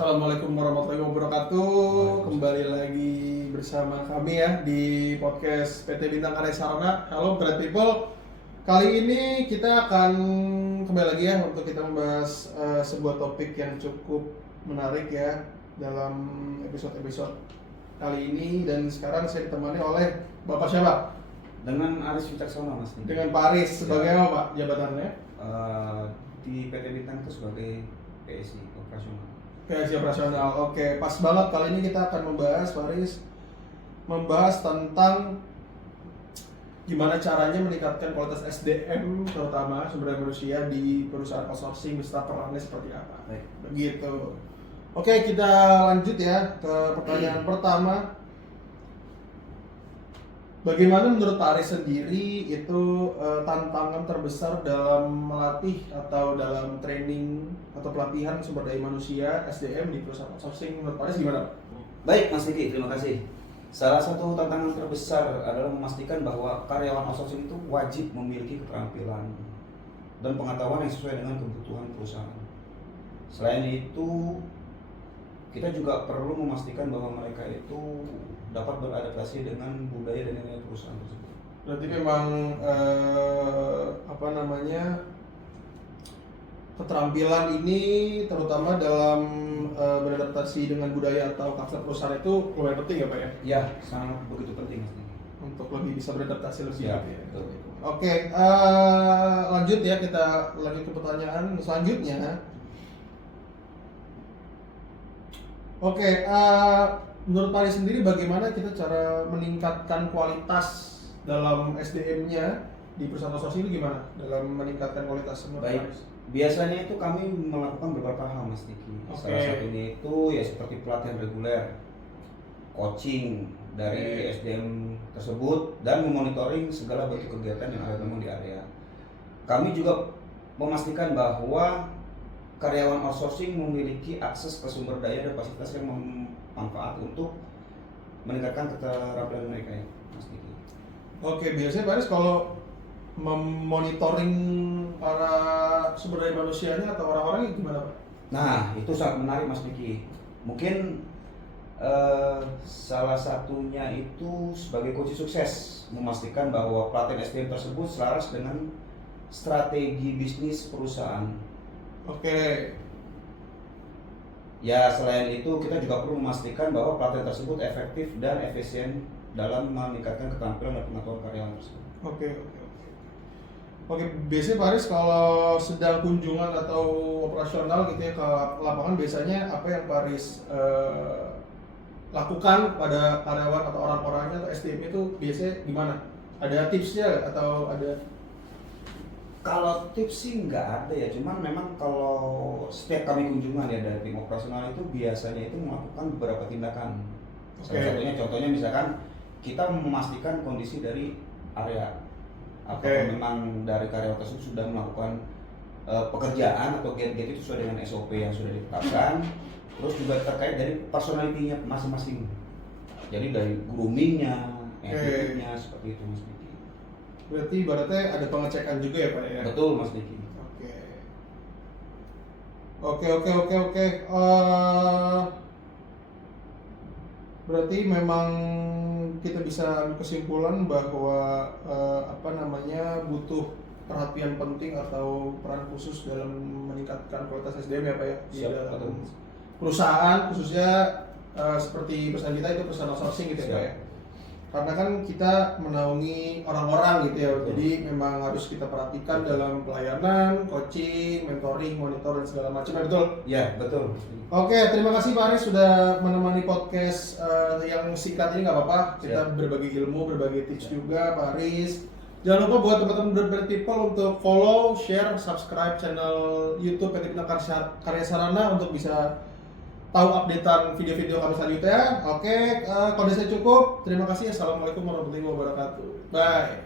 Assalamualaikum warahmatullahi wabarakatuh. Kembali lagi bersama kami ya di podcast PT Bintang Karya Sarana. Halo Great People. Kali ini kita akan kembali lagi ya untuk kita membahas sebuah topik yang cukup menarik ya dalam episode-episode kali ini. Dan sekarang saya ditemani oleh Bapak siapa? Dengan Aris Wicaksono Mas. Dengan Pak Aris. Sebagai apa Pak jabatannya? Di PT Bintang itu sebagai PSI operasional. PSI operasional. Oke, pas banget kali ini kita akan membahas Faris tentang gimana caranya meningkatkan kualitas SDM terutama sumber daya manusia di perusahaan outsourcing beserta perannya seperti apa. Baik. Begitu. Oke, kita lanjut ya ke pertanyaan pertama. Bagaimana menurut Pak Aris sendiri itu tantangan terbesar dalam melatih atau dalam training atau pelatihan sumber daya manusia SDM di perusahaan outsourcing? Menurut Pak Aris gimana? Baik Mas Diki, terima kasih. Salah satu tantangan terbesar adalah memastikan bahwa karyawan outsourcing itu wajib memiliki keterampilan dan pengetahuan yang sesuai dengan kebutuhan perusahaan. Selain itu, kita juga perlu memastikan bahwa mereka itu dapat beradaptasi dengan budaya dan nilai perusahaan tersebut. Berarti memang keterampilan ini terutama dalam beradaptasi dengan budaya atau culture perusahaan itu lumayan penting ya Pak ya? Ya, sangat begitu penting Mas. Untuk lebih bisa beradaptasi lebih Ya, gitu ya. betul. Oke, lanjut ya, kita lanjut ke pertanyaan selanjutnya. Oke, menurut Pak Aris sendiri bagaimana kita cara meningkatkan kualitas dalam SDM-nya di perusahaan outsourcing itu gimana dalam meningkatkan kualitas menurut Pak Baik, Aris? biasanya itu kami melakukan beberapa hal Mas Diki. Salah satunya itu ya seperti pelatihan reguler, coaching dari SDM tersebut, dan memonitoring segala bentuk kegiatan yang ada memang di area. Kami juga memastikan bahwa karyawan outsourcing memiliki akses ke sumber daya dan fasilitas yang bermanfaat untuk meningkatkan keterampilan mereka ya Mas Diki. Oke, biasanya Pak Aris kalau memonitoring para sumber daya manusianya atau orang-orangnya gimana Pak? Nah, itu sangat menarik Mas Diki. Mungkin salah satunya itu sebagai kunci sukses memastikan bahwa pelatihan SDM tersebut selaras dengan strategi bisnis perusahaan. Oke. Ya, selain itu kita juga perlu memastikan bahwa pelatihan tersebut efektif dan efisien dalam meningkatkan keterampilan dan pengetahuan karyawan tersebut. Oke, biasanya Pak Aris kalau sedang kunjungan atau operasional gitu ya ke lapangan, biasanya apa yang Pak Aris lakukan pada karyawan atau orang-orangnya atau SDM itu biasanya gimana? Ada tipsnya atau ada? Kalau tips sih nggak ada ya, cuman memang kalau setiap kami kunjungan ya dari tim operasional itu biasanya itu melakukan beberapa tindakan. Salah satunya contohnya misalkan kita memastikan kondisi dari area. Apakah memang dari karyawan tersebut sudah melakukan pekerjaan atau get-get itu sesuai dengan SOP yang sudah ditetapkan. Terus juga terkait dari personality-nya masing-masing. Jadi dari grooming-nya, attitude-nya seperti itu Mas Diki. Berarti ibaratnya ada pengecekan juga ya Pak ya? Betul Mas Diki. Oke. Berarti memang kita bisa ambil kesimpulan bahwa butuh perhatian penting atau peran khusus dalam meningkatkan kualitas SDM ya Pak ya? Di dalam perusahaan khususnya seperti perusahaan kita itu perusahaan outsourcing gitu ya Pak ya? Karena kan kita menaungi orang-orang gitu ya, jadi memang harus kita perhatikan dalam pelayanan, coaching, mentoring, monitor dan segala macam ya, betul? Ya betul. Oke, terima kasih Pak Aris sudah menemani podcast yang singkat ini, nggak apa-apa. Kita berbagi ilmu, berbagi tips juga Pak Aris. Jangan lupa buat teman-teman Great People untuk follow, share, subscribe channel YouTube PT Bintang Karya Sarana untuk bisa tahu updatean video-video kami selanjutnya. Oke, kondisinya cukup. Terima kasih. Assalamualaikum warahmatullahi wabarakatuh. Bye.